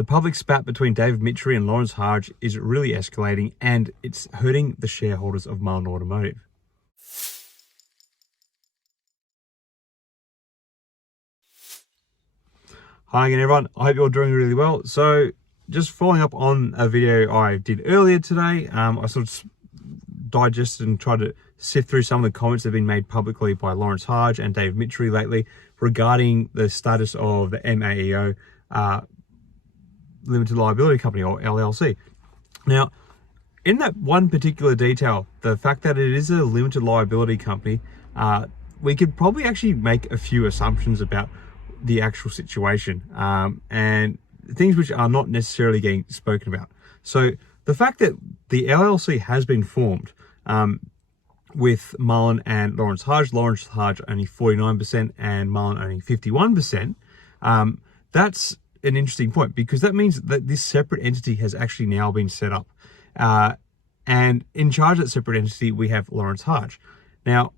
The public spat between David Michery and Lawrence Hardge is really escalating, and it's hurting the shareholders of Mullen Automotive. Hi again, everyone. I hope you're doing really well. So just following up on a video I did earlier today, I sort of digested and tried to sift through some of the comments that have been made publicly by Lawrence Hardge and David Michery lately regarding the status of the MAEO Limited Liability Company, or LLC. Now, in that one particular detail, the fact that it is a limited liability company, we could probably actually make a few assumptions about the actual situation and things which are not necessarily getting spoken about. So the fact that the LLC has been formed with Mullen and Lawrence Hardge only 49% and Mullen only 51%, that's an interesting point, because that means that this separate entity has actually now been set up. And in charge of that separate entity, we have Lawrence Hardge. Now,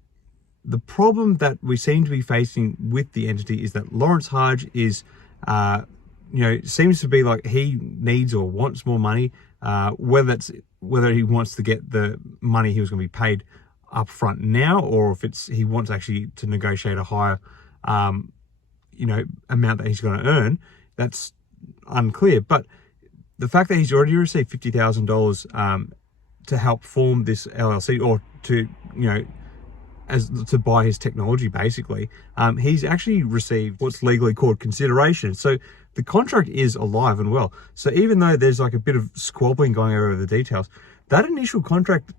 the problem that we seem to be facing with the entity is that Lawrence Hardge is, seems to be like he needs or wants more money, whether he wants to get the money he was going to be paid up front now, or if he wants actually to negotiate a higher, amount that he's going to earn. That's unclear. But the fact that he's already received $50,000 to help form this LLC, or to, to buy his technology, basically, he's actually received what's legally called consideration. So the contract is alive and well. So even though there's like a bit of squabbling going over the details, that initial contract,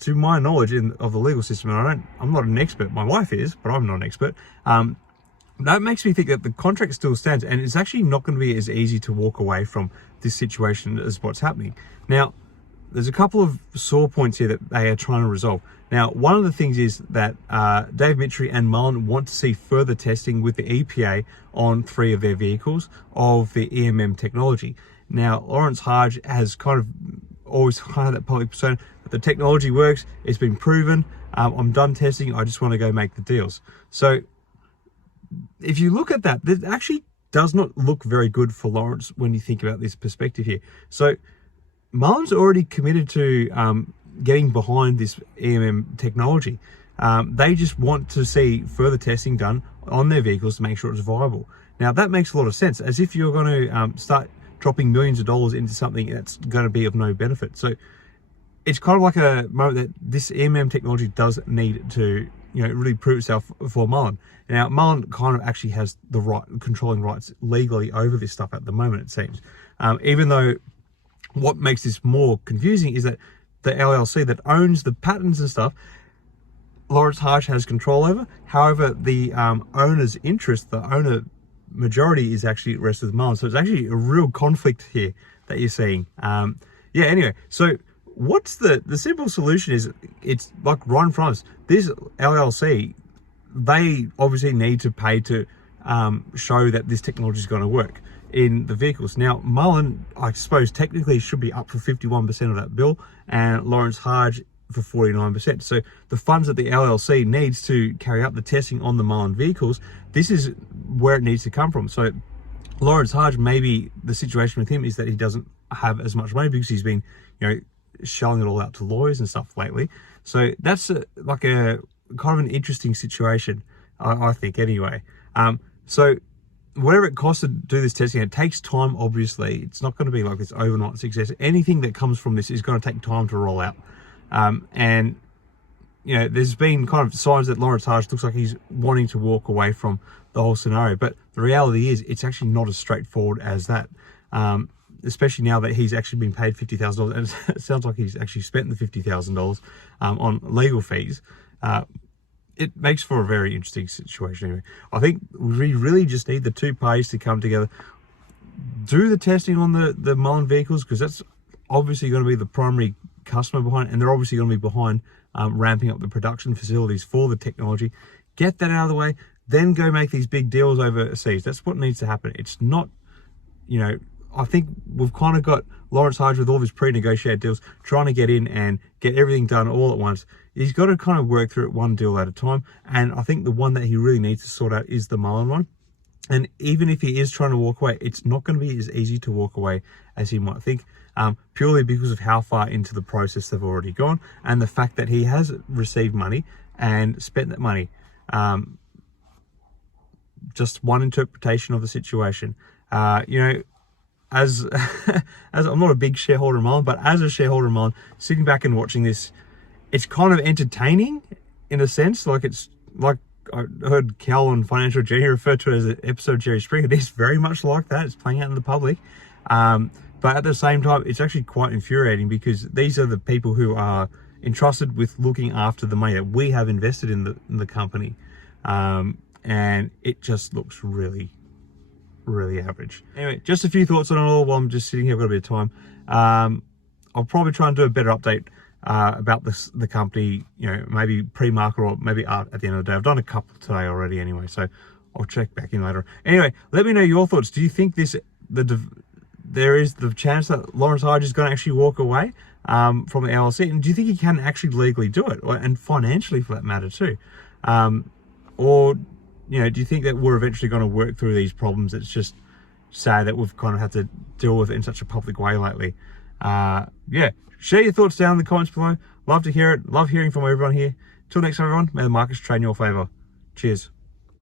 to my knowledge of the legal system, and I'm not an expert, my wife is, but I'm not an expert, that makes me think that the contract still stands, and it's actually not going to be as easy to walk away from this situation as what's happening. Now, there's a couple of sore points here that they are trying to resolve. Now, one of the things is that David Michery and Mullen want to see further testing with the EPA on 3 of their vehicles of the EMM technology. Now, Lawrence Hardge has kind of always had that public persona that the technology works, it's been proven, I'm done testing, I just want to go make the deals. So if you look at that, that actually does not look very good for Lawrence when you think about this perspective here. So Mullen's already committed to getting behind this EMM technology. They just want to see further testing done on their vehicles to make sure it's viable. Now, that makes a lot of sense, as if you're going to start dropping millions of dollars into something that's going to be of no benefit. So it's kind of like a moment that this EMM technology does need to really prove itself for Mullen. Now, Mullen kind of actually has the controlling rights legally over this stuff at the moment, it seems. Even though what makes this more confusing is that the LLC that owns the patents and stuff, Lawrence Hardge has control over. However, the owner's interest, the owner majority, is actually rests with Mullen. So it's actually a real conflict here that you're seeing. Anyway, so what's the simple solution is, it's like right in front of us. This LLC, they obviously need to pay to show that this technology is going to work in the vehicles. Now, Mullen, I suppose, technically should be up for 51% of that bill, and Lawrence Hardge for 49%. So the funds that the LLC needs to carry out the testing on the Mullen vehicles, this is where it needs to come from. So Lawrence Hardge, maybe the situation with him is that he doesn't have as much money because he's been, shelling it all out to lawyers and stuff lately. So that's like a kind of an interesting situation, I think, anyway. So whatever it costs to do this testing, it takes time, obviously. It's not going to be like this overnight success. Anything that comes from this is going to take time to roll out. And there's been kind of signs that Lawrence Hardge looks like he's wanting to walk away from the whole scenario. But the reality is, it's actually not as straightforward as that. Especially now that he's actually been paid $50,000, and it sounds like he's actually spent the $50,000 on legal fees. It makes for a very interesting situation. Anyway, I think we really just need the two parties to come together, do the testing on the Mullen vehicles, because that's obviously going to be the primary customer behind it, and they're obviously going to be behind ramping up the production facilities for the technology. Get that out of the way, then go make these big deals overseas. That's what needs to happen. It's not, I think we've kind of got Lawrence Hardge with all of his pre-negotiated deals trying to get in and get everything done all at once. He's got to kind of work through it one deal at a time. And I think the one that he really needs to sort out is the Mullen one. And even if he is trying to walk away, it's not going to be as easy to walk away as he might think, purely because of how far into the process they've already gone, and the fact that he has received money and spent that money. Just one interpretation of the situation. You know, as I'm not a big shareholder of Mullen, but as a shareholder of Mullen, sitting back and watching this, it's kind of entertaining in a sense. Like, it's like, I heard Cal on Financial Journey refer to it as an episode of Jerry Springer. It is very much like that. It's playing out in the public. But at the same time, it's actually quite infuriating, because these are the people who are entrusted with looking after the money that we have invested in the company. And it just looks really, really average. Anyway, just a few thoughts on it all while I'm just sitting here. I've got a bit of time. I'll probably try and do a better update about the company, you know, maybe pre-market or maybe at the end of the day. I've done a couple today already anyway, so I'll check back in later. Anyway, let me know your thoughts. Do you think there is the chance that Lawrence Hardge is going to actually walk away from the LLC? And do you think he can actually legally do it, and financially for that matter too? Or, you know, do you think that we're eventually going to work through these problems? It's just sad that we've kind of had to deal with it in such a public way lately. Yeah, share your thoughts down in the comments below. Love to hear it. Love hearing from everyone here. Till next time, everyone, may the markets trade in your favor. Cheers.